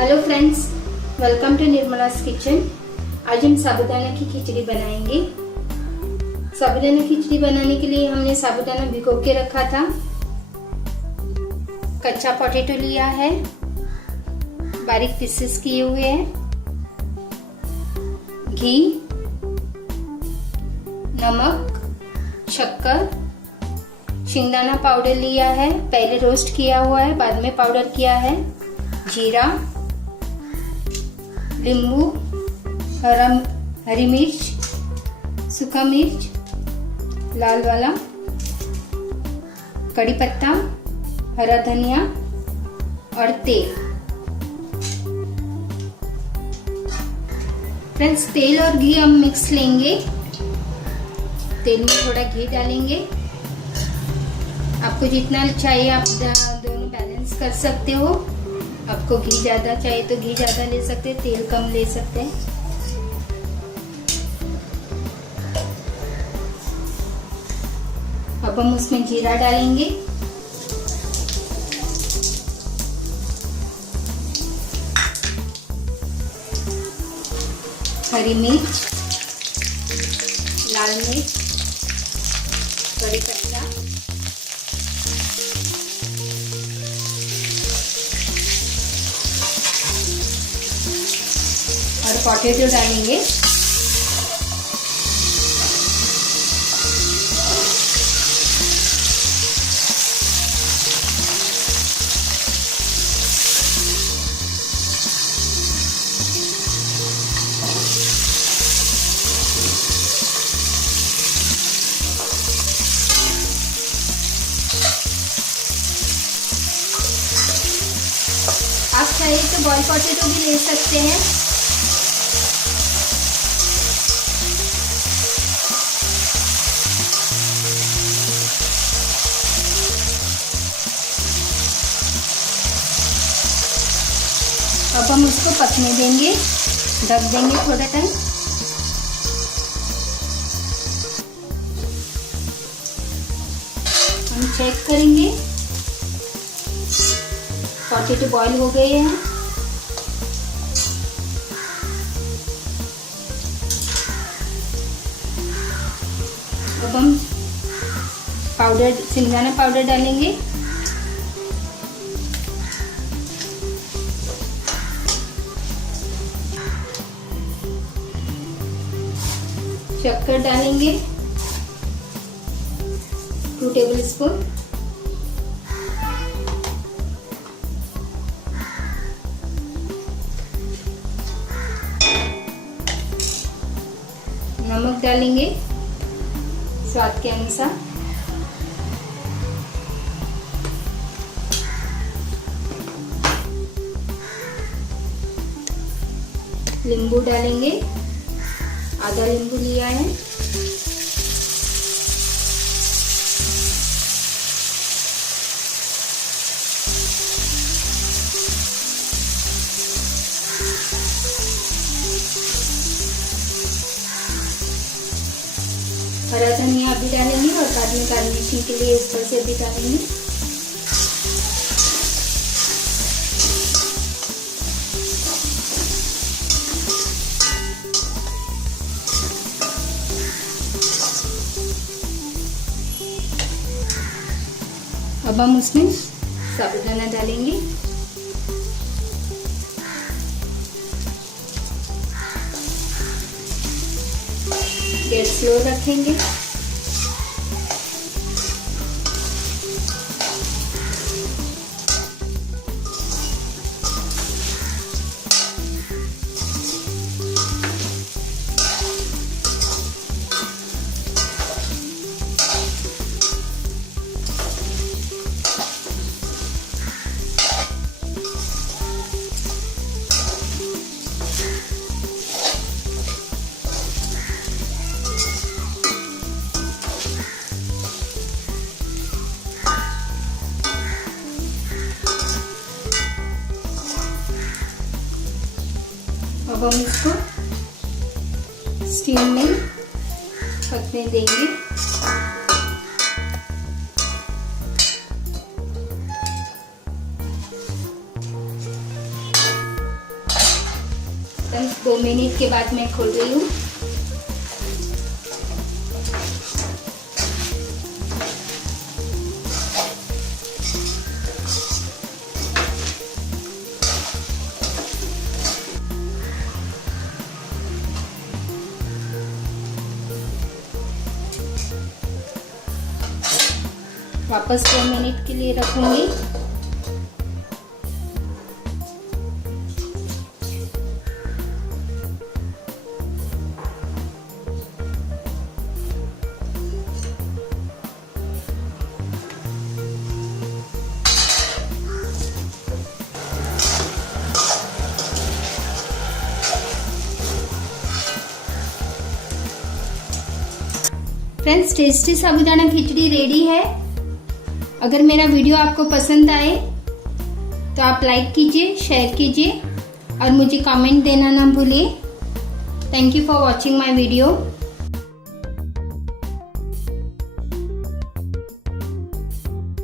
Hello friends, welcome to Nirmala's kitchen. आज हम साबूदाना की खिचड़ी बनाएंगे। साबूदाना खिचड़ी बनाने के लिए हमने साबूदाना भिगो के रखा था। कच्चा पोटैटो लिया है, बारीक पीसेस किए हुए हैं। घी, नमक, शक्कर, शिंगदाना पाउडर लिया है, पहले रोस्ट किया हुआ है, बाद में पाउडर किया है। जीरा, नींबू, हरी मिर्च, सूखा मिर्च, लाल वाला, कड़ी पत्ता, हरा धनिया और तेल। फ्रेंड्स, तेल और घी हम मिक्स लेंगे। तेल में थोड़ा घी डालेंगे। आपको जितना चाहिए आप दोनों बैलेंस कर सकते हो। आपको घी ज्यादा चाहिए तो घी ज्यादा ले सकते हैं, तेल कम ले सकते हैं। अब हम उसमें जीरा डालेंगे, हरी मिर्च, लाल मिर्च, कड़ी पत्ता, और पोटैटो डालेंगे। आप चाहे तो बॉयल पोटैटो भी ले सकते हैं। अब हम उसको पकने देंगे, ढक देंगे थोड़ा टाइम। हम चेक करेंगे, पोटैटो बॉईल हो गए हैं। अब हम शिंगदाना पाउडर डालेंगे। शक्कर डालेंगे 2 टेबल स्पून। नमक डालेंगे स्वाद के अनुसार। नींबू डालेंगे, आधा नींबू लिया है। हरा धनिया भी डालेंगे और बाद में गार्निशिंग के लिए ऊपर से भी डालेंगे। अब हम उसमें साबूदाना डालेंगे। गैस स्लो रखेंगे। अब हम इसको स्टीम में पकने देंगे। तुरंत 2 मिनट के बाद मैं खोल रही हूँ। वापस 2 मिनट के लिए रखूंगी। फ्रेंड्स, टेस्टी साबूदाना खिचड़ी रेडी है। अगर मेरा वीडियो आपको पसंद आए तो आप लाइक कीजिए, शेयर कीजिए और मुझे कमेंट देना ना भूलिए। Thank you for watching my video.